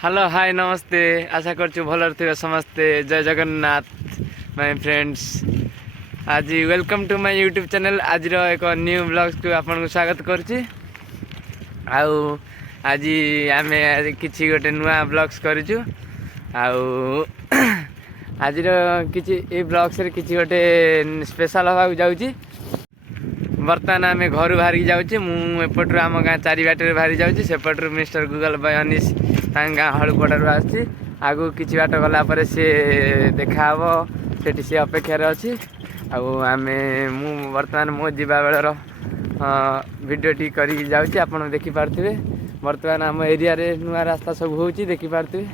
Hello hi नमस्ते आशा करछु भलर थिबे समस्ते। जय जगन्नाथ माय फ्रेंड्स। आज welcome to my YouTube channel. आज एक न्यू ब्लॉग को आपन को स्वागत करछि। आउ आज आमे किछि गोटे नुआ ब्लॉग्स करछु। आउ आज किछि ए ब्लॉग्स रे किछि गोटे स्पेशल हवा जाउछि। बर्तमान आम घर बाहर जाऊँ मुझे आम गाँ चारि बाटर बाहरी जाऊँ सेपटर मिस्टर गूगल बाय अनिश गाँ हलुपड़ार आसी आगु कि बाट गलापर सी देखा से सी अपेक्षार अच्छी बर्तमान मो जीवा बेलर भिडियोटी करी जाऊँगी आप देखिपे। बर्तमान आम एरिया रे नुआ रास्ता सब हो देखिपे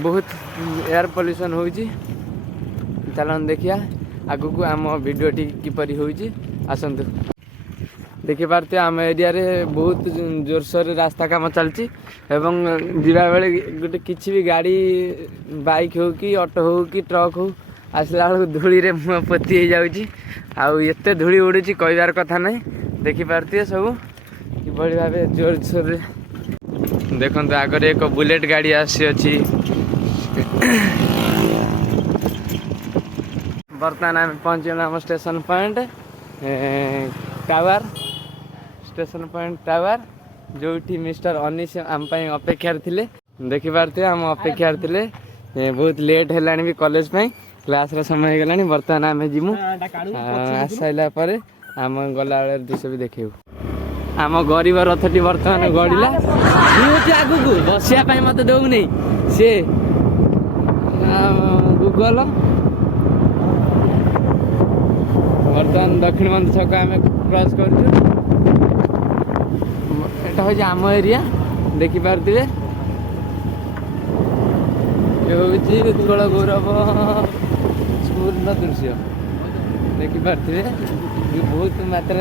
बहुत एयर पोल्यूशन हो चलन देखिया आगु को आम भिडियोटी किपरि होउची आसंतु देखिपे। आम एरिया रे बहुत जोरसोर रास्ता काम चलती एवं जीवा बेले गोटे किसी भी गाड़ी बाइक हो कि ऑटो हो कि ट्रक हो आसला बेलू धूली रे मुँह पोती हो जाऊँगी। आते धूली उड़ूची कहबार कथा नहीं देखिपे सब कि भाव जोरसोर देखो आगे एक बुलेट गाड़ी आसी अच्छी। बर्तमान आम पहुँचल आम station point tower station point tower जो मिस्टर अनिश आम अपेक्षार थिले देखिपे। आम अपेक्षार थिले बहुत लेट है भी कॉलेज पे क्लास रा समय हो गलानी। बर्तमान आम जीमु आसाइला परे आम गला बेले दृश्य भी देखू। आम गरीब रथटी बर्तमान गड़िला आगू को बसिया मत दौ नहीं सी गूगल। बर्तमान दक्षिण बंध छक आम क्रॉस कर आम एरिया देखिपे। ये हूँ उत्कल गौरव स्कूल दृश्य देखिपे। बहुत मात्रा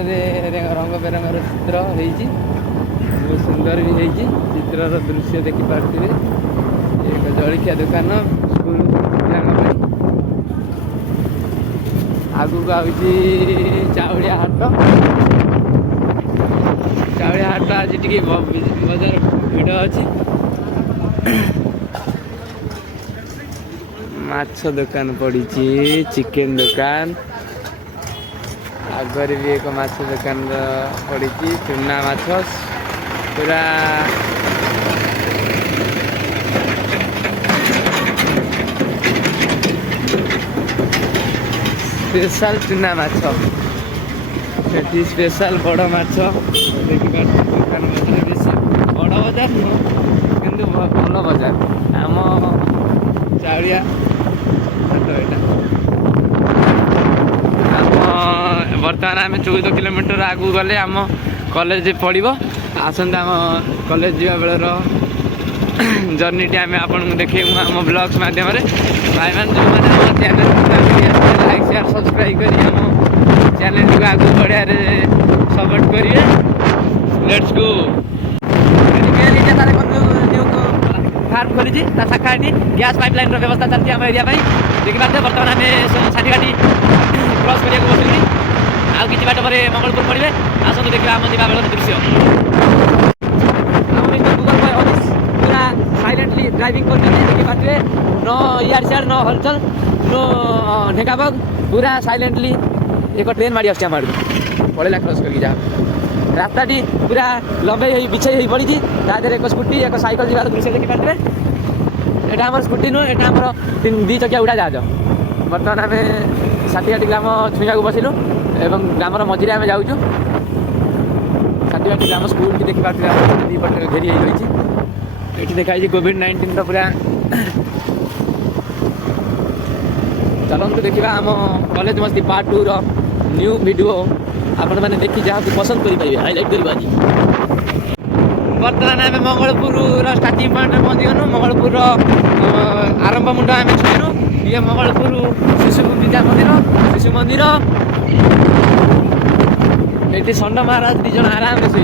रंग बेरंगर चित्र होती बहुत सुंदर भी होती चित्रर दृश्य देखिपे। एक जलखिया दुकान स्कूल आगू आउची चाउलिया हाट। चाउलिया हाट आज टी बजार भिड़ अच्छी। माछ दुकान पड़ी चिकेन दुकान आगरे भी एक माछ दुकान पड़ी चुना माछ पूरा स्पेशल चुना माछ स्पेशल बड़ माछ देखिए। दुकान बजार बेस बड़ बजार नुह कि भल बजार आम चाउलिया हाट यहाँ बर्तमान आम 14 किलोमीटर आगू गले आम कॉलेज पड़ो। आसते आम कॉलेज जा बेलर जर्नी टी आम आपको देखेबू आम ब्लॉग्स माध्यम भाई मान जो मैंने चैनल लाइक शेयर सब्सक्राइब कर चैनल को आगू बढ़िया सपोर्ट करिए। Let's go. फार्म खोली शाखा गैस पाइपलाइन व्यवस्था चलती आम एरिया देखिपे। बर्तमान आम साठीघाटी क्रॉस करा बसुनी आउ कि बाट पर मंगलपुर पड़े आसतु देखा आम जा बेलर दृश्य। गूगल बाय अनिश पूरा साइलेंटली ड्राइविंग कर देखिपे। नो इयार सियार नो हलचल नो ढेकाबग पूरा साइलेंटली एक ट्रेन माड़ी आम पड़ेगा क्रॉस करके जा रास्ता टी पूरा लंबे बिछाई हो पड़ी एक स्कूटी एक साइकेल जीवार दृश्य देखिपे। यहाँ आम स्कूटी नुह यहाँ आम 2 चकिया उड़ा जहाज। बर्तमान आम साठीघाटी ग्राम छुईया बसिलु एवं ग्रामर मझे आम जाऊँ। साठीघाटी ग्राम स्कूल की देखिपे दीपटे घेरी रही ये देखाई कोविड-19 पूरा। चलते देखा आम कॉलेज मस्ती पार्ट 2 न्यू वीडियो आपण मैंने देखी जहाँ पसंद करेंगे हाईलाइट कर। बर्तमान आम मंगलपुर स्टार्टिंग पॉइंट पहुँची गलु। मंगलपुर आरंभ मुंड आम छुईनु ये मंगलपुर शिशु विद्या मंदिर शिशु मंदिर ये षंड महाराज 2 जन आराम से शोई।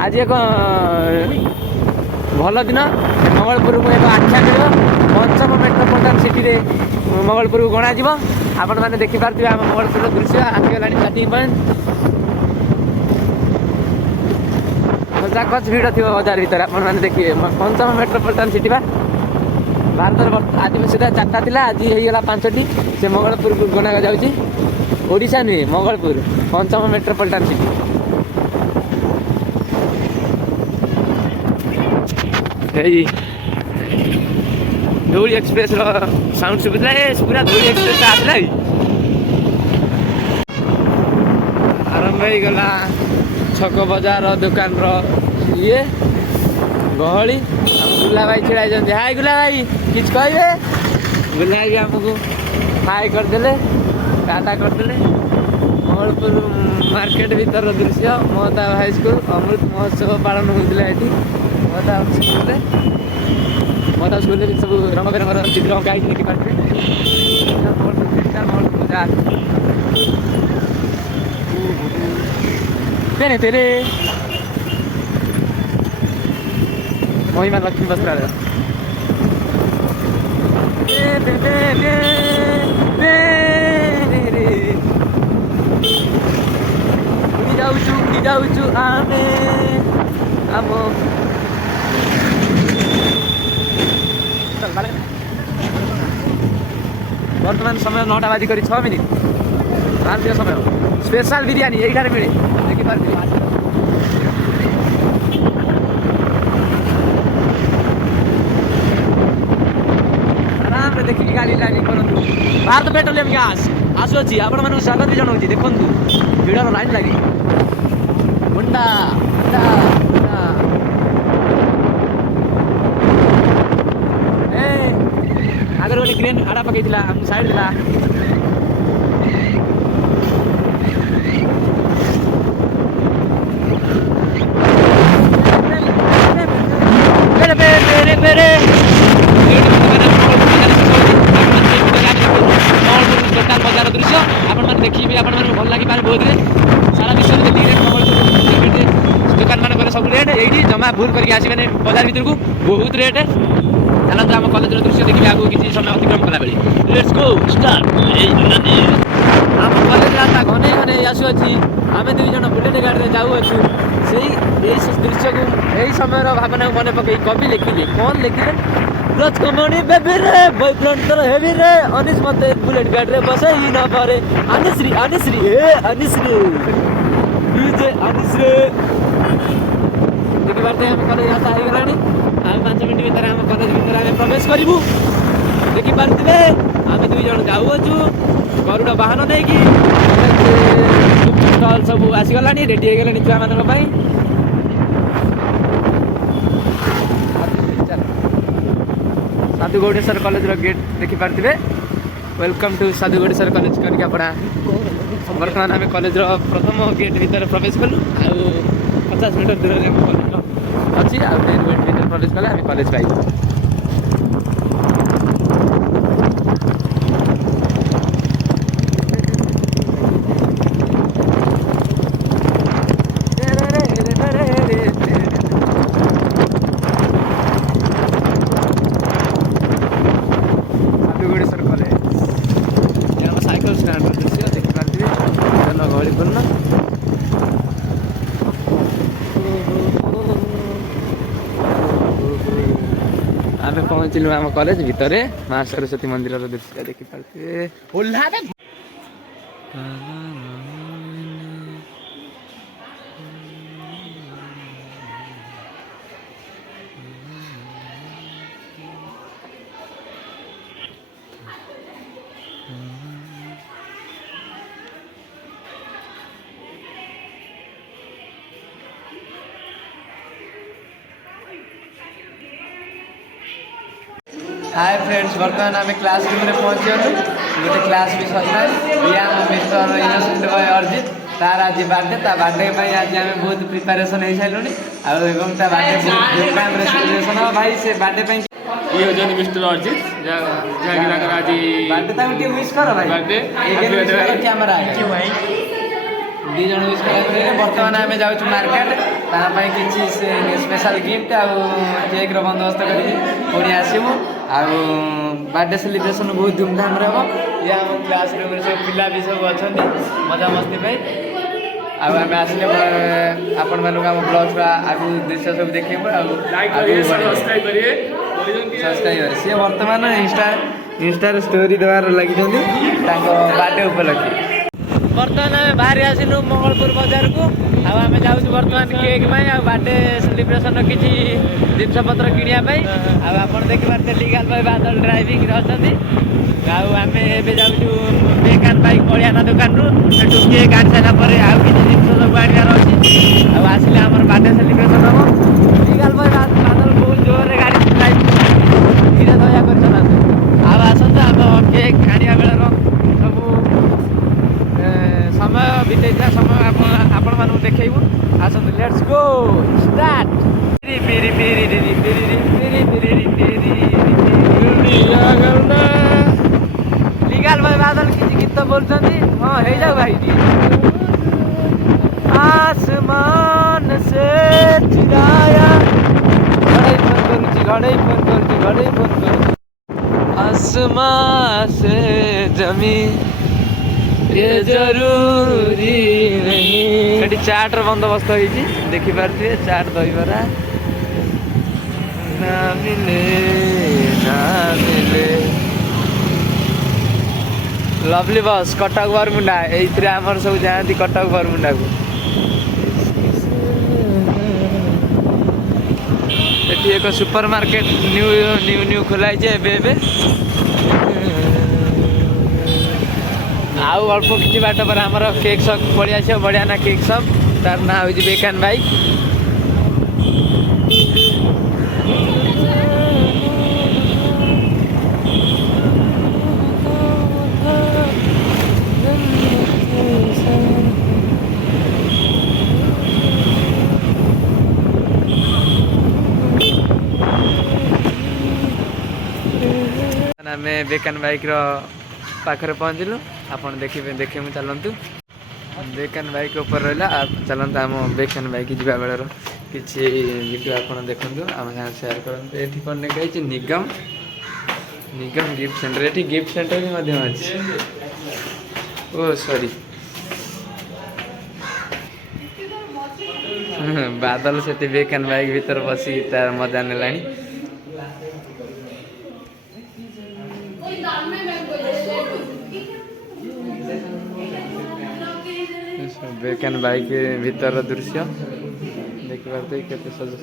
आज एक भल दिन मंगलपुर को एक आख्या मिल पंचम मेट्रोपोलिटान सिटी रे मंगलपुर को गणा आपण मैंने देखिपे आम मंगलपुर दृश्य आसीगला स्टार्टिंग पॉइंट खचा खच भिड़ थी बजार भितर आप देखिए पंचम मेट्रोपोलिटन सिटी बा भारत आदिवासी 4टा थिला आज होगला 5टी से मंगलपुर गणा जाऊँगी ओडिशा नुहे मंगलपुर पंचम metropolitan city Dhauli express sound सुविधा पूरा धौली एक्सप्रेस आसला आरंभ हो गला छक बजार दुकान ये गहली हम गुला भाई छिड़ा हाय गुला भाई कि कहे गुला भाई आमको हाय करदे टाटा करदे मंगलपुर मार्केट भीतर दृश्य महताब हाईस्कल अमृत महोत्सव पालन होता है महताब स्कूल महताब स्कूल सब रंग बेरंगर चित्र अंका देखी पारे तेरे तेरे महिमा लक्ष्मी वस्त्रालय जाऊँ आमे आम बर्तमान समय 9टा बाजिक 6 मिनिट भारतीय समय स्पेशल बिरियानी ये मिले देखिपारे आराम देखिए गाड़ी लाइन करूँ भारत पेट्रोलियम गैस आसुच्छी आपण मानक स्वागत भी जनाऊँ देखु भिड़र लाइन लगी मुंडा आगे गोटे क्रेन आड़ा पकई साइड दिला बजार दृश्य आपण मैंने देखिए आपण मैंने भल लगे बहुत सारा विश्व में देखिए दुकान मान सब रेट ये जमा भूल करके आसबे बजार भर को बहुत रेट चलते आम कॉलेज दृश्य देखिए आगे किसी समय अतिक्रम कला बेली लेट्स गो स्टार्ट आम कॉलेज रास्ता घने घने आसुच्छी आम 2 जन बुलेट गाड़ी में जाऊँ से दृश्य को यही समय भावना को मन पकई कवि लिखिले कौन लिखिले रजकमणी बेबी रे बॉयफ्रेंड तोर हेवी रे अनिश मते बुलेट गाड़ी रे बसे ही न पारे अनिश्री अनिश्री डीजे अनिश्री देखि बाटे हम कॉलेज रास्ता हो गलानी आ 5 मिनट भीतर हम कॉलेज भीतर आमे प्रवेश करिवु देखि पारथिबे आमे 2 जन जाउछु गरुड़ वाहन नै कि स्टॉल सब आसी गलानी रेडी हो गलानी छुआ मानक पई साधुगौड़ेश्वर कॉलेज गेट देखी पारे वेलकम टू साधुगौड़ेश्वर कॉलेज करके अपना बर्तमान आम कॉलेज प्रथम गेट भीतर प्रवेश कलु आ 50 मीटर दूर में कॉलेज अच्छी आ 10 मिनट भीतर प्रवेश कले आम कॉलेज पाइबू आम पहुँचलु आम कॉलेज भितर माँ सरस्वती मंदिर दृश्य देखी पारे हाय फ्रेंड्स बर्तमान आम क्लास रूम में पहुँची गोटे क्लास भी सरला ये आम मिस्टर इनोसेंट बॉय अर्जित तार आज बर्थडे बर्थडे आज आम बहुत प्रिपेरेसन हो सारूँ और बर्थडे धूमधाम सेलिब्रेशन हम भाई से बर्थडे ये हो मिस्टर अर्जित आज बर्थडे विश कर भाई बर्थडे कैमरा 2 जन विश कर बर्तमान आम जाऊँ मार्केट किसी स्पेशल गिफ्ट आ केक बंदोबस्त कर आसबू आ बर्थडे सेलिब्रेशन बहुत धूमधाम हम ये आम क्लासरूम सब पिला भी सब अच्छा मजा मस्ती आम आसले आपण मानक आम ब्लॉग आगु दृश्य सब देखे सब्सक्राइब करिए सब्सक्राइबर सी बर्तमान इंस्टा स्टोरी देवार लगी बर्थडे उपलक्षे बर्तमान आम बाहरी आसिलु मंगलपुर बाजार को आम जाऊँ बर्तमान केक बर्थडे सेलिब्रेशन किसी जिनपतर किणापी आप देखिपारे लीगल भाई बादल ड्राइविंग अच्छी आम ए जाऊँ बेकान बाइक कलियाना दुकान रू केक आनी सारापर आउ किसी जिन सब आनार अच्छी आसिले आम बर्थडे सेलिब्रेशन हम लीगल भाई बादल बहुत जोर गाड़ी चलाई धीरे दया कर चलाते आसतु आम केक आने बेलर सब समय बीते समय आपण मानू देखू आसतु लेट्स गो स्टार्ट लीगल भाई बादल किसी गीत बोलते हाँ हो जाओ भाई आसमान से चिराया घड़े फोन करुँच आसमान से जमी ये जरूरी नहीं चाट बंदोबस्त होती देखिपे चाट दहीबरा ना मिले लवली बस कटक बरमुंडा ये आमर सब जाती कटक बरमुंडा को ये एक super market new new new खोलाई आउ अल्प किसी बाट पर आमर केक शॉप पड़ी आस बढ़िया ना केक शॉप तार ना हूँ बेकान बाइक आम बेकान बाइक पाखरे पहुँचलु आपन देखे चलतु बेकान बाइक ऊपर रहा चलते आम बेकान बाइक जावा बेलर किसी वीडियो आप देखु आम साथ सेयार करूँ ये कौन लेकिन निगम निगम गिफ्ट सेंटर ये गिफ्ट सेंटर भी अच्छी ओ सॉरी बादल से बेकान बाइक भीतर बसी तार मजा ने बेकान बाइक भीतर दृश्य देखिए केते सज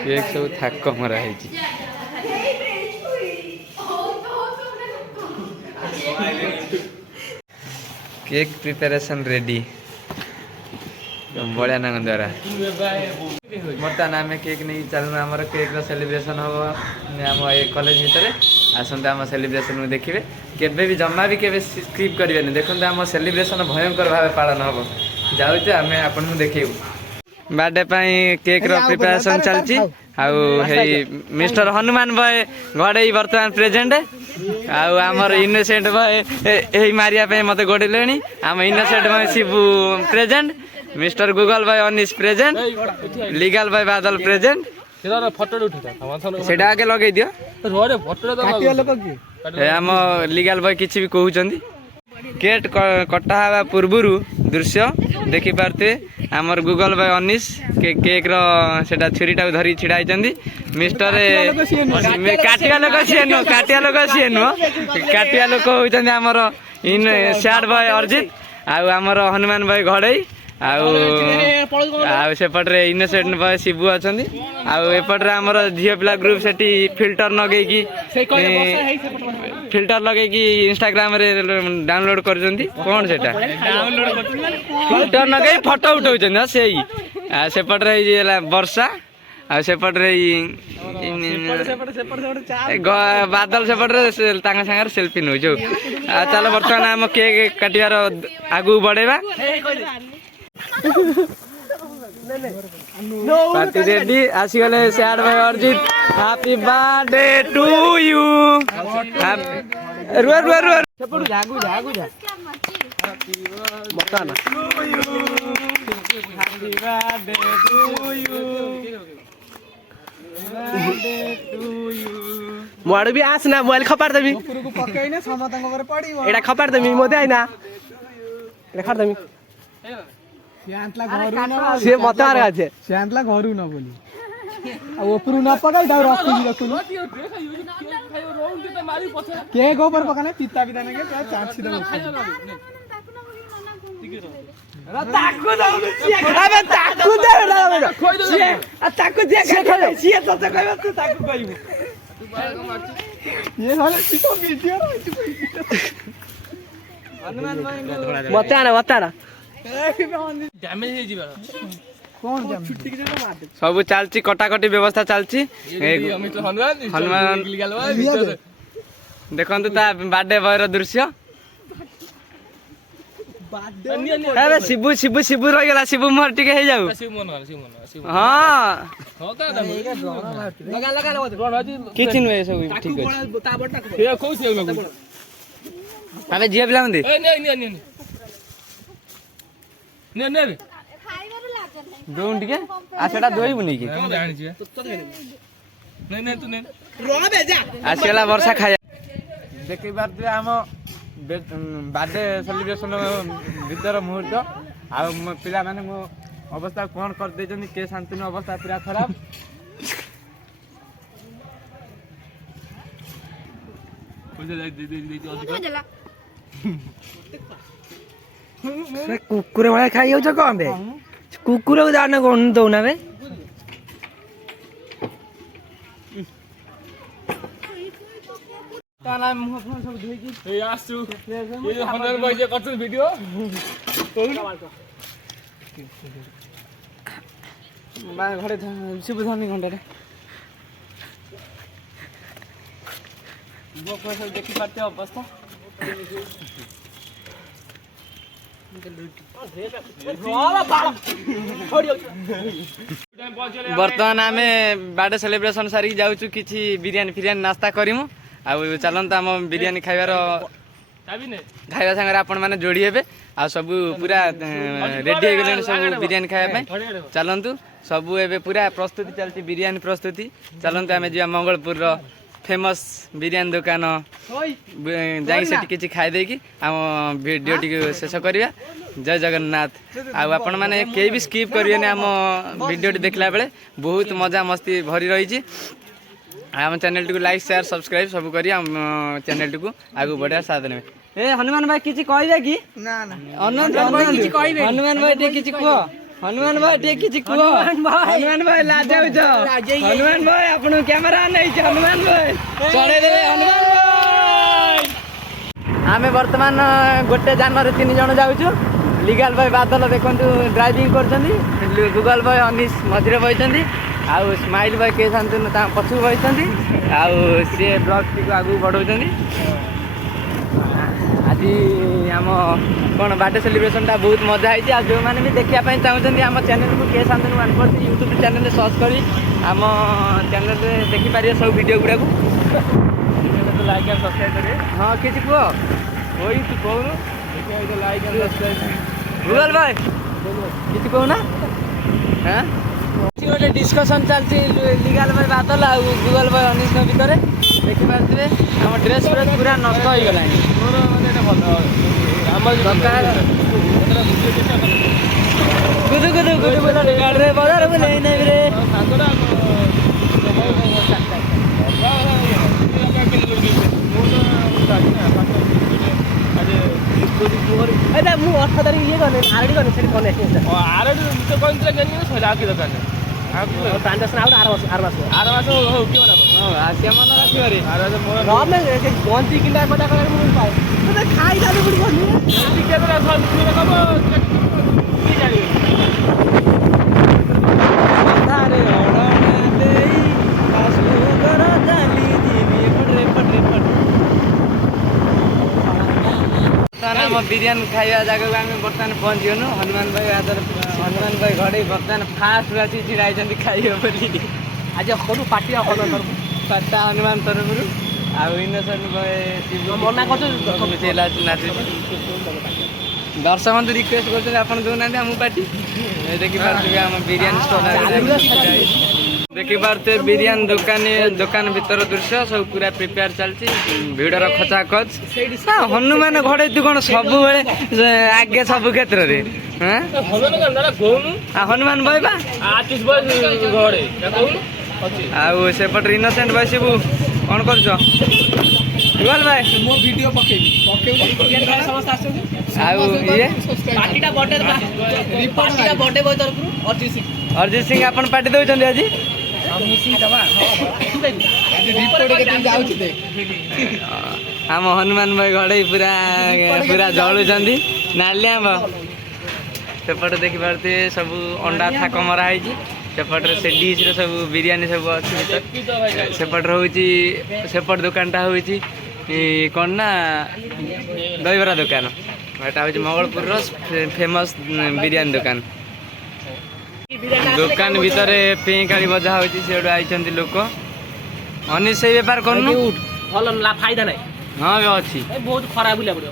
केक सब थाक मरा है केक प्रिपरेशन रेडी बढ़िया ना द्वारा बर्तमान आम केक नहीं चलना आम केक सेलिब्रेशन हम आम कॉलेज भितर आसते आम सेलिब्रेशन देखिए केबे भी जमा भी केबे स्किप करेंगे देखते आम सेलिब्रेशन भयंकर भाव पालन हम जाऊँ आम आपन देखू बर्थडे केक प्रिपरेशन चलती मिस्टर हनुमान बॉय घड़े बर्तमान प्रेजेंट आमर इनोसेंट बॉय यही मारिया मत गोड़े आम innocent boy Shibu present mister Google भाई अनिश प्रेजेंट लीगल भाई बादल प्रेजेंट से आगे लगे दियो आम लीगल भाई किसी भी कहते केक कटा हवा पूर्व दृश्य देखिपारे आमर गूगल भाई अनिश केक रोटा छुरीटा धरी छिड़ा मिस्टर काटिया लोक सी नुह काटिया लोक सी नुह काटिया लोक होती आमर इन सैड बॉय अर्जित आमर हनुमान भाई घड़े सेपटे इनोसेंट बॉय शिबू अच्छा एपटे आमर झील पिला ग्रुप से फिल्टर लगे फिल्टर लगे इंस्टाग्राम रे डाउनलोड कर कौन से फिल्टर लगे फोटो उठाऊ से सेपटे वर्षा सेपटे बादल सेपटे सागर सेल्फी नौ चल बर्तमान आम केक काटार आगू बढ़ेबा पार्टी रेडी आसीगले सैड भाई अर्जित हैप्पी बर्थडे टू यू रुआ रुआ रुआ सेपटू जागू जागू जा Happy birthday to you. Birthday to you. मोड़ भी आस ना मोबाइल खपार देबी ଉପରକୁ ପକେଇନେ ସମସ୍ତଙ୍କ ଉପରେ ପଡିବ एटा खपार देबी मोदे आइना एटा खर देबी ସେ ଆଣ୍ଟଲା ଘରୁ ନ से मत आर আছে ସେ ଆଣ୍ଟଲା ଘରୁ ନ ବୋଲି ଆଉ ଉପରକୁ ନ ପକାଇ ତାକୁ ରଖୁନି କେକ୍ ଉପରେ ପକାନେ ପିତା ପିତା ନେକେ ପୁରା ଚାଞ୍ଚି ଦବ ताकू दउनु सिए अबे ताकू दे सिए आ ताकू जे खाइ सिए त कहबे तू ताकू कहबो ये हाले पितो वीडियो मत आना डैमेज हे जीवा कोन जाम सब चलची कटाकटी व्यवस्था चलची अमित हनुमान हनुमान निकल गलवा देखंतु ता बर्थडे बॉय रो दृश्य अबे शिबू शिबू शिबू रह गेला शिबू मोर टिके हे जाऊ शिव मन हां हो का लगा लगा किछि नुए सब ठीक अछि हे को से लगु अबे जिया बिला मंदी ए ने ने दोन टिके आ सेटा दोइबु नै कि हम जानि छी ने तू ने आसेला वर्षा खाया देखि बारते हम बर्थडे सेलिब्रेशन भीतर मुहूर्त आ पिला माने मो अवस्था कोन कर देजनी के शांतिनो अवस्था पूरा खराब कुकुर वाला खाइ हो छ कोन बे कुकुर को दाना कोन दउना बे ताना मुह फोन सब धोई की ए आसु ये हनुमान भाई जे करछ वीडियो माने घरे शिव धनी घंटा रे वो को सब देखि पाते अवस्था बर्तमान आम बर्थडे सेलिब्रेशन सारी जाऊँ किसी बिरियानी फिरियानी नास्ता करूँ आ चलत आम बिरियानी खाइबार खाଇବା ସାଙ୍ଗରେ ଆପଣ ମାନେ ଯୋଡ଼ି ହେବେ ଆଉ ସବୁ ପୁରା ରେଡି ହେଇଗଲେଣି ସବୁ ବିରିୟାନୀ ଖାଇବା ପାଇଁ ଚାଲନ୍ତୁ ସବୁ ଏବେ ପୁରା ପ୍ରସ୍ତୁତି ଚାଲିଛି ବିରିୟାନୀ ପ୍ରସ୍ତୁତି ଚାଲନ୍ତୁ ଆମେ ଯିବା ମଙ୍ଗଳପୁରର ଫେମସ୍ ବିରିୟାନୀ ଦୋକାନ ଯାଇକି ସେଠି କିଛି ଖାଇ ଦେଇକି ଆମ ଭିଡ଼ିଓଟିକୁ ଶେଷ କରିବା ଜୟ ଜଗନ୍ନାଥ ଆଉ ଆପଣମାନେ କେହି ବି ସ୍କିପ୍ କରିବେନି ଆମ ଭିଡ଼ିଓଟି ଦେଖିଲା ବେଳେ ବହୁତ ମଜା ମସ୍ତି ଭରି ରହିଛି आम channel T like share subscribe सब करी आम चैनल टी आगु बढ़िया साथ ने ए हनुमान भाई किछि कहबे कि ना ना हनुमान भाई टे किछि कहो हनुमान भाई टे किछि कहो हनुमान भाई लाजाउ छ हनुमान भाई आपन कैमरा नै छ हनुमान भाई चढ़े दे हनुमान भाई आमे वर्तमान गोटे जानर 3 जण जाउ छु लीगल भाई बादल देखंतु ड्राइविंग करछंती गूगल भाई अनिश मझिरे बइछंती आउ स्माइल भाई के शांतनु पछू बही आउ सी ब्लग टी आगू बढ़ाऊँ आज आम कौन बर्थडे सेलिब्रेशन टा बहुत मजा है जो मैंने भी देखापी चाहते आम चैनल को के शांतनु 1% यूट्यूब चैनल सर्च कर आम चैनल देखिपारे सब वीडियो गुड़ा लाइक एंड सब्सक्राइब करेंगे हाँ किसी कह वही तू कहूँ लाइक एंड सब्सक्राइब गूगल भाई किसी कहूना हाँ गोटे डिस्कसन चलती लीगल भाई बादल आ गूगल भाई अनिश भितर देखिपे आम ड्रेस फ्रेस पूरा नष्ट हो गला गुदु गुदु गुदु गाड़ी बजार बुले रे ମୁଁ 8 ତାରିଖ ଇଏ କଲେ ଆରଡି କଲେ ସେଠି କଲେ आरडी तो कोन ट्रेन नहीं सला की दुकान ट्रांजेक्शन आउट 8 मास हो कि वाला आसिया मन राखिबारे राम में गंती किंडा पता करे मुझे पाए तो खाई जाने पड़ी बोली के तरह सब कब की जानी तारे ओडने देई आसु कर जाली जीवी पटरे पटरे पट ताना म बिरयानी खाइया जगह आम बर्तमान पहुँच गनु हनुमान भाई आदर हनुमान भाई घरे बर्तमान फास्ट आसी छिड़ाई खाइयो बोली आज करू पार्टी पाटा हनुमान तरफ आउ इनोसेंट भाई मना कर नाचुची दर्शक बंधु रिक्वेस्ट करते आप दौना आम पार्टी देखिपे आम बिरियानी स्टल देखिपे बिरियानी दुकान भीतर दृश्य सब पूरा प्रिपेयर चलती भिड़र खचा खच हनुमान घड़े तू कौन सब आगे सब क्षेत्र में हनुमान भाई बा आउ सेपटे इनोसेंट भाई शिबू कौन कर भाई मो वीडियो पकेबी समस्त आछन आउ ये पार्टीटा बर्थडे पार्टीटा बर्थडे बॉय तरफ अरिजीत सिंह अपन पार्टी दउछन आज आम हनुमान भाई घड़े पूरा पूरा जलुंट नाली आंब सेपटे देखिपे सब अंडा थाक मराई सेपटे से डिश सब बिरियानी सब अच्छी सेपटे हूँ सेपट दुकानटा हूँ कौन ना दहीबरा दुकान एटा हूँ मंगलपुर फेमस बिरियानी दुकान दुकान भितर पें काली बजा हो आई लोक अनिश से बेपार कर भल फायदा ना हाँ अच्छी बहुत खराब बुला पड़ो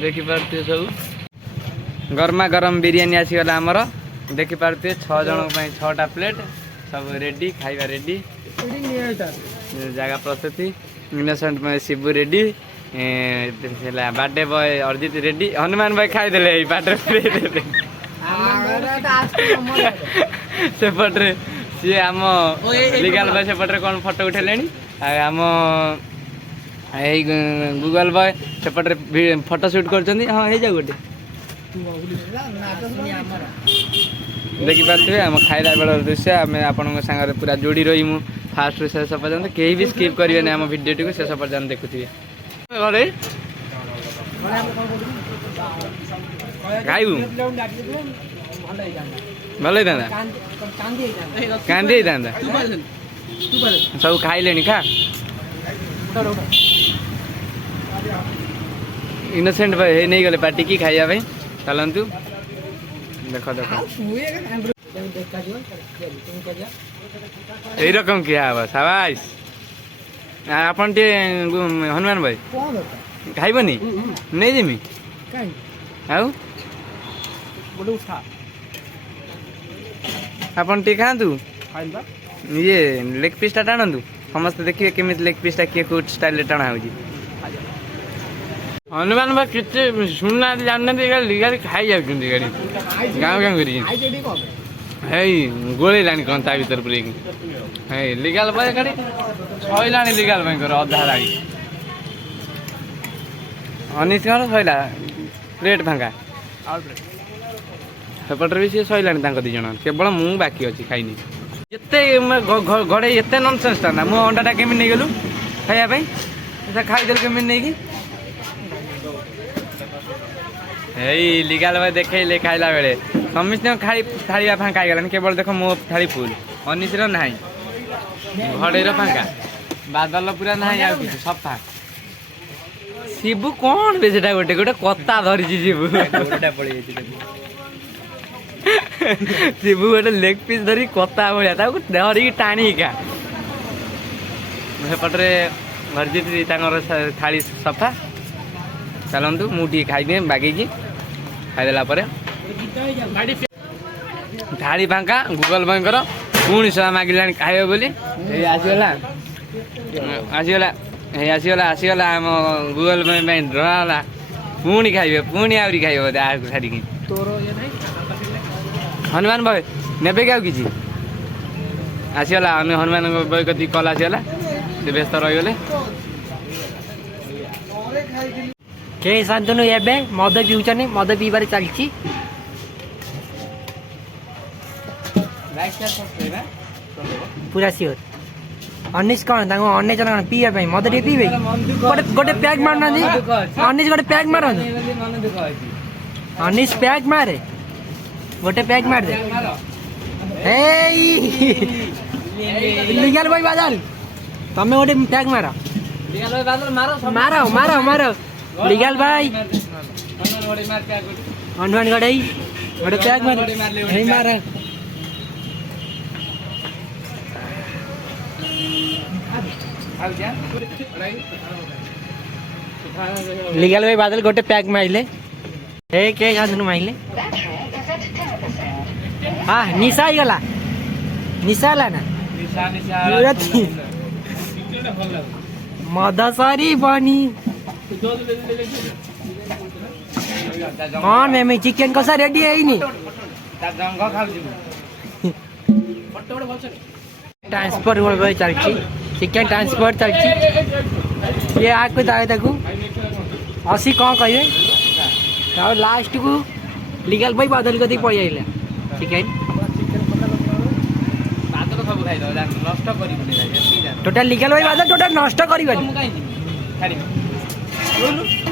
देखिपे सब गरमा गरम बिरियानी आसीगला आमर देखिपे 6 जन 6टा प्लेट सब रेडी खाइबा रेडी जगह प्रस्तुति innocent Shibu ready birthday boy Arijit ready Hanuman भाई खाईदे बाटे सेपटे सी आम लिगाल भाई सेपटे कौन फोटो उठेले आम गूगल बॉय सेपटे फोटो शूट कर हाँ हो जा गोटे देखिपे आम खाइला बेल दृश्य आम आपण सागर पूरा जोड़ी रही मु फास्ट रु शेष पर्यटन कहीं भी स्किप करेंगे आम भिडियो टी शेष पर्यटन देखुए घरे खाइबू भल था कांदी था सब खाइले खा इनोसेंट भाई नहीं गले पार्टी की खाइया भाई चलतु देख देख यही रकम किया हम साबास आपन टे हनुमान भाई खाइबनी नहीं जिमी आउ आपन टे खातु ये लेग पीसटा टाणु समस्त देखिए केमी लेग पीसटा किए कौ स्टाइल टाणा हो हनुमान भाई कितने शुणुना जानना गाड़ी खाई जाऊँ गाड़ी गाँव गाँव कर गोल लानी कौन ता भर पूरे है लिगाल भाई गाड़ी छला लिगाल भाई अधा गाड़ी अनिश कौन सैला प्लेट फांका सेपटे भी सी सैला दी जन केवल मु बाकी अच्छी खाईनी ये घड़े एत ननसेंस था ना मो अंडाटा केमी नहीं गलु खायापी खाईदेलु केमी नहीं कि लिगाल भाई देखे खाइला बेले समस्त खाई थाली फाँका होगलानी केवल देख मो थाली फुल अनिश ना घड़ेर फाँका बादल पूरा ना सफा शिबू कौन बे से गोटे गोटे कता धरी शिबू शिबू गोटे लेग पीस धरी कता भाया धरिकी टाणिका सेपटे अरिजीत थाली सफा चलतु मुझे खाइदे बागेकी खाईदेला थाली फाँका गूगल भाई पुणी सह मागिला खाइब बोली आसीगला आसीगला आसीगला आम गूगल भाई डराला पुणी खाइबे पुणी आहरी खाइब छाड़ी हनुमान भाई नेबे क्या किसी आसीगला हनुमान भाई कति कल आसीगला से व्यस्त रहीगले के शांतनु एबे मद पीउछनी मद पीबार चलची पूरा सियोर अनिश कौन अनिश जन पीवा मद टे पीबे गोटे पैक मारना अनिश गोटे पैक मार अनिश पैक मारे गोटे पैक मार दे लिगाल भाई बादल तमें गोटे पैक मार मारो मारो मारो लिगाल भाई हनुमान गड़े गोटे पैक मार मार लीगल भाई बादल गोटे पैक माइले ए के जादनु माइले हाँ निशा ही गला निशा ला ना मदसारी बनी कौन मैं चिकन कसा रेडी है ही नहीं ट्रांसफर चलती चिकन ट्रांसफर चलती ये आगे दाए ताकू असी कौन कहे लास्ट को लीगल भाई बादल कति पड़ जाइला चिकन टोटल लीगल भाई बादल टोटल नष्ट कर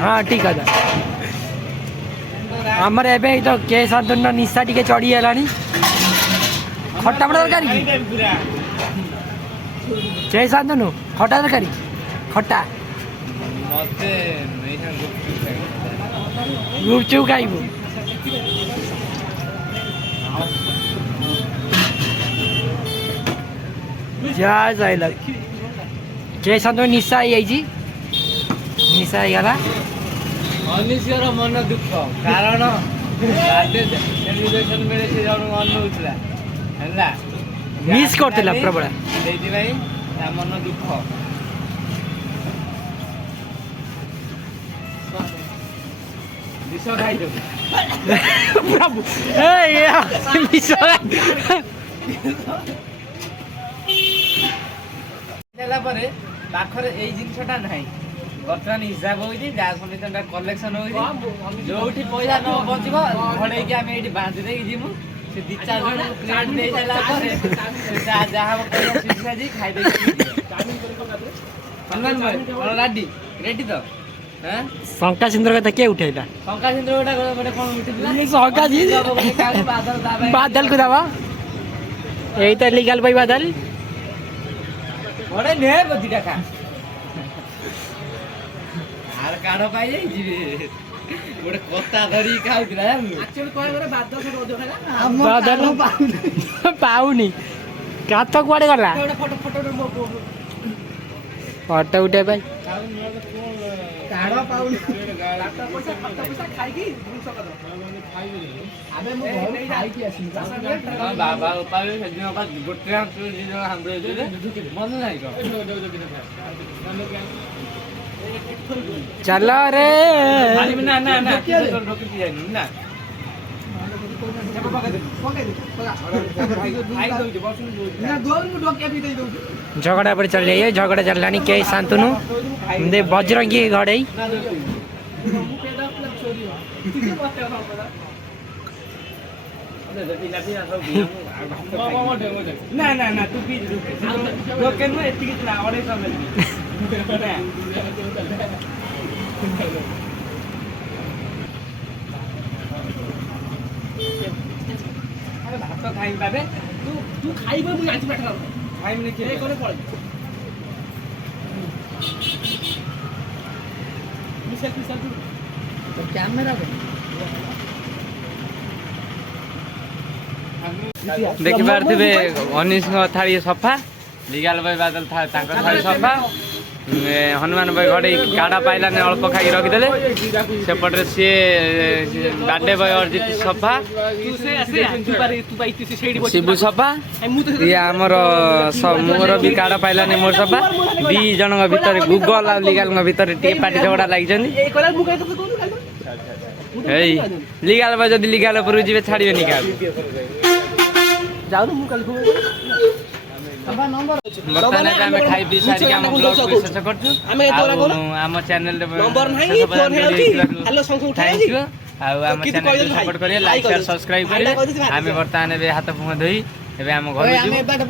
हाँ ठीक है आमर एबे तो केस अंतन निशा टिके चढ़ी है खट्टा बड़ा दरकारी जय शांतनु खट्टा दरकारी खट्टा गुपचुप खाइबू जा जाइला जय शांतनु निशा आई निशा गला अनिश्वर मन दुख कारण सेलिब्रेशन बेले से जन अनुला हैला मिस करतेला प्रबल सेति भाई ता मन दुख विष खाइ दो प्रभु ए या मिस देला परे पाखरे एई जिंसटा नाही बर्तमान हिसाब होइछि जा समितटा कलेक्शन होइछि जोठी पैसा न बचिबो घडे कि आमे एठी बांधि देइ जिमु से दी चार जण क्रेडिट देइ जाला परे से जा जा पैसा शिक्षा जी खाइ देइ हनुमान भाई और लाडी रेडी तो हैं शंका सिंदूर कथा के उठैला शंका सिंदूर गोटा माने कोन उठिला शंका जी बादल दाबा बादल को दावा यही तो लीगल भाई बादल ओरे ने बदिटा खा आर काढ पाइ जाई जिबे गोटे कत्ता धरी खाउतिला एक्चुअली कोइ गरे बादल से ओजो खाला बादल पाउनी कात कुआडे गला फोटो उठे भाई काढ पाउनी पैसा खाइ कि आबे म घर खाइ कि आसी बाबा उपाय से दिन बाद गोटे हाम्रो मन नाही क चलो रे ना ना ना रोकी दिया ना झगड़ा पर चल जाइए झगड़ा चलनी के शांतनु दे बजरंगी घड़ई ना ना ना तू पी लोकेन में एतिक ना ओडे समय अरे भात तो खाइ बाबे तू खाइबो मु आछि बैठा खाइम ने के करे पड़े मिसल तो कैमरा देखि पारथिबे अनिश थाली सफा लीगल भाई बादल थाली सफा हनुमान भाई घड़े काड़ा पाइला ने अल्प खाई रखिदेले सेपटे सी बाडे भाई अर्जित सफा शिबू सफा ये आमर मोर भी काड़ा पाइला ने मोर सफा दी जन भितर गूगल आ लीगल भितर टे पार्टी झगड़ा लागि लीगल भाई जदि लीगल पर जीवे छाड़िबे निकाल जाऊ मु कल बर्तमान आमे खाइ पी सारी हम ब्लॉग विशेष करछु आम चैनल नंबर नाही फोन हेछि हेलो संख उठाइ आ आम चैनल सपोर्ट करिए लाइक शेयर सब्सक्राइब करिए आमे बर्तमान बे हाथ मुंह धोई एबे हम घर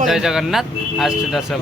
जय जगन्नाथ आसु दर्शक